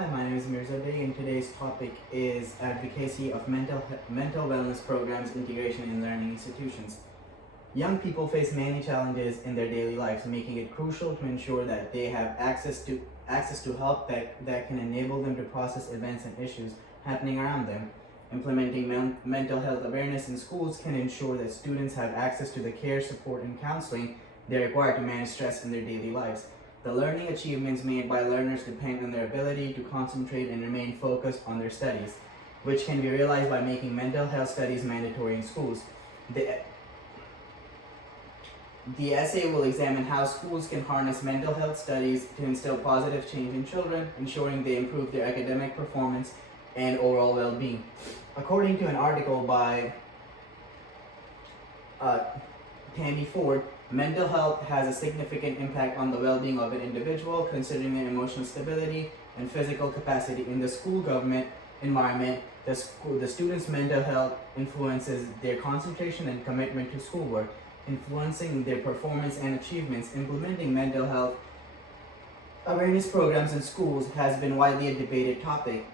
Hi, my name is Mirza Bey, and today's topic is advocacy of mental wellness programs integration in learning institutions. Young people face many challenges in their daily lives, making it crucial to ensure that they have access to help that can enable them to process events and issues happening around them. Implementing mental health awareness in schools can ensure that students have access to the care, support, and counseling they require to manage stress in their daily lives. The learning achievements made by learners depend on their ability to concentrate and remain focused on their studies, which can be realized by making mental health studies mandatory in schools. The essay will examine how schools can harness mental health studies to instill positive change in children, ensuring they improve their academic performance and overall well-being. According to an article by Tammy Ford, mental health has a significant impact on the well-being of an individual, considering their emotional stability and physical capacity. In the school government environment, the student's mental health influences their concentration and commitment to schoolwork, influencing their performance and achievements. Implementing mental health awareness programs in schools has been widely a debated topic,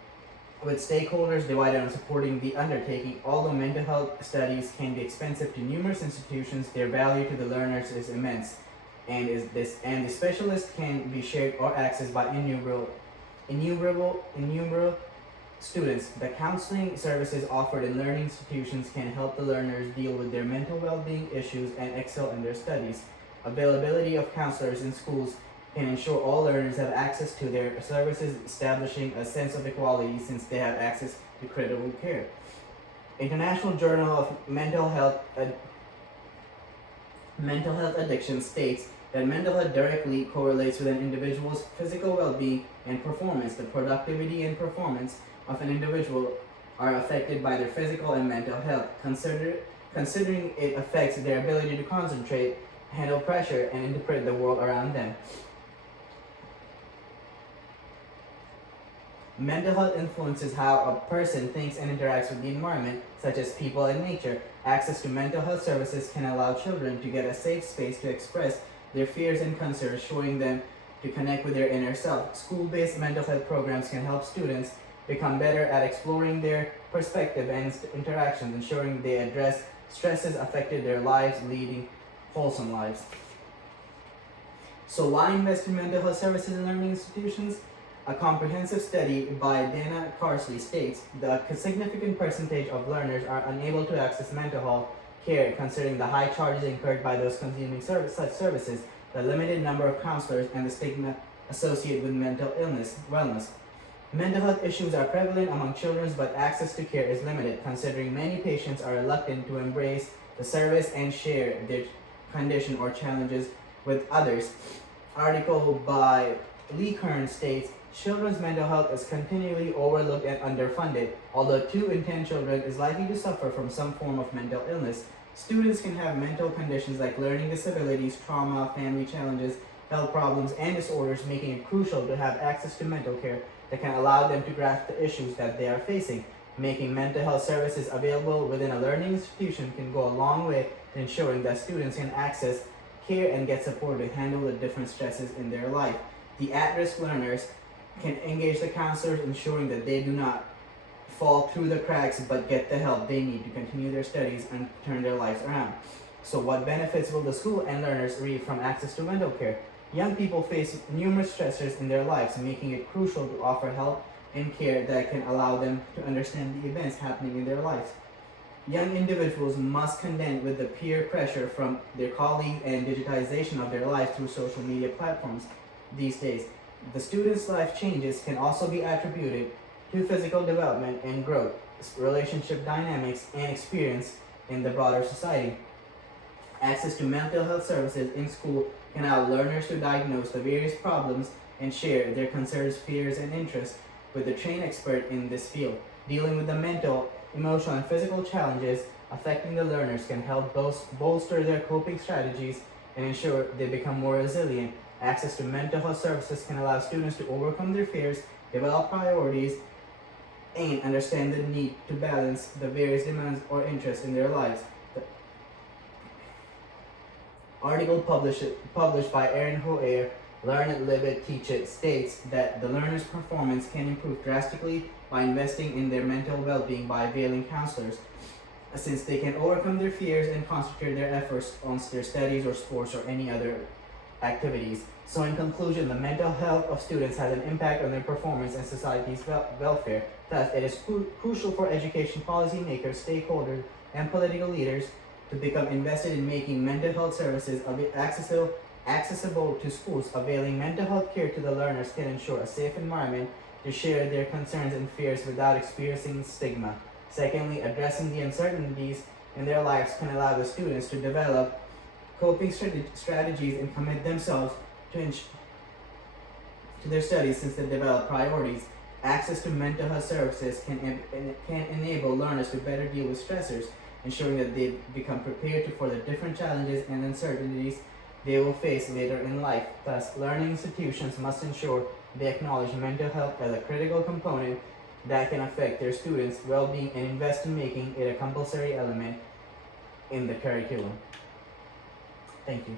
with stakeholders divided on supporting the undertaking. Although mental health studies can be expensive to numerous institutions, their value to the learners is immense, and the specialists can be shared or accessed by innumerable students. The counseling services offered in learning institutions can help the learners deal with their mental well-being issues and excel in their studies. Availability of counselors in schools can ensure all learners have access to their services, establishing a sense of equality since they have access to critical care. International Journal of Mental Health Addiction states that mental health directly correlates with an individual's physical well-being and performance. The productivity and performance of an individual are affected by their physical and mental health, considering it affects their ability to concentrate, handle pressure, and interpret the world around them. Mental health influences how a person thinks and interacts with the environment, such as people and nature. Access to mental health services can allow children to get a safe space to express their fears and concerns, showing them to connect with their inner self. School-based mental health programs can help students become better at exploring their perspective and interactions, ensuring they address stresses affected their lives, leading wholesome lives. So why invest in mental health services in learning institutions? A comprehensive study by Dana Carsley states that a significant percentage of learners are unable to access mental health care, considering the high charges incurred by those consuming such services, the limited number of counselors, and the stigma associated with mental wellness. Mental health issues are prevalent among children, but access to care is limited, considering many patients are reluctant to embrace the service and share their condition or challenges with others. Article by Lee Kern states, children's mental health is continually overlooked and underfunded. Although 2 in 10 children is likely to suffer from some form of mental illness, students can have mental conditions like learning disabilities, trauma, family challenges, health problems, and disorders, making it crucial to have access to mental care that can allow them to grasp the issues that they are facing. Making mental health services available within a learning institution can go a long way to ensuring that students can access care and get support to handle the different stresses in their life. The at-risk learners can engage the counselors, ensuring that they do not fall through the cracks but get the help they need to continue their studies and turn their lives around. So what benefits will the school and learners reap from access to mental care? Young people face numerous stressors in their lives, making it crucial to offer help and care that can allow them to understand the events happening in their lives. Young individuals must contend with the peer pressure from their colleagues and digitization of their lives through social media platforms these days. The student's life changes can also be attributed to physical development and growth, relationship dynamics, and experience in the broader society. Access to mental health services in school can allow learners to diagnose the various problems and share their concerns, fears, and interests with a trained expert in this field. Dealing with the mental, emotional, and physical challenges affecting the learners can help bolster their coping strategies and ensure they become more resilient. Access to mental health services can allow students to overcome their fears, develop priorities, and understand the need to balance the various demands or interests in their lives. The article published by Erin Hoare Learn It, Live It, Teach It states that the learner's performance can improve drastically by investing in their mental well-being by availing counselors, since they can overcome their fears and concentrate their efforts on their studies or sports or any other activities. So in conclusion, the mental health of students has an impact on their performance and society's welfare. Thus, it is crucial for education policymakers, stakeholders, and political leaders to become invested in making mental health services accessible to schools. Availing mental health care to the learners can ensure a safe environment to share their concerns and fears without experiencing stigma. Secondly, addressing the uncertainties in their lives can allow the students to develop coping strategies and commit themselves to their studies. Since they develop priorities, access to mental health services can enable learners to better deal with stressors, ensuring that they become prepared for the different challenges and uncertainties they will face later in life. Thus, learning institutions must ensure they acknowledge mental health as a critical component that can affect their students' well-being and invest in making it a compulsory element in the curriculum. Thank you.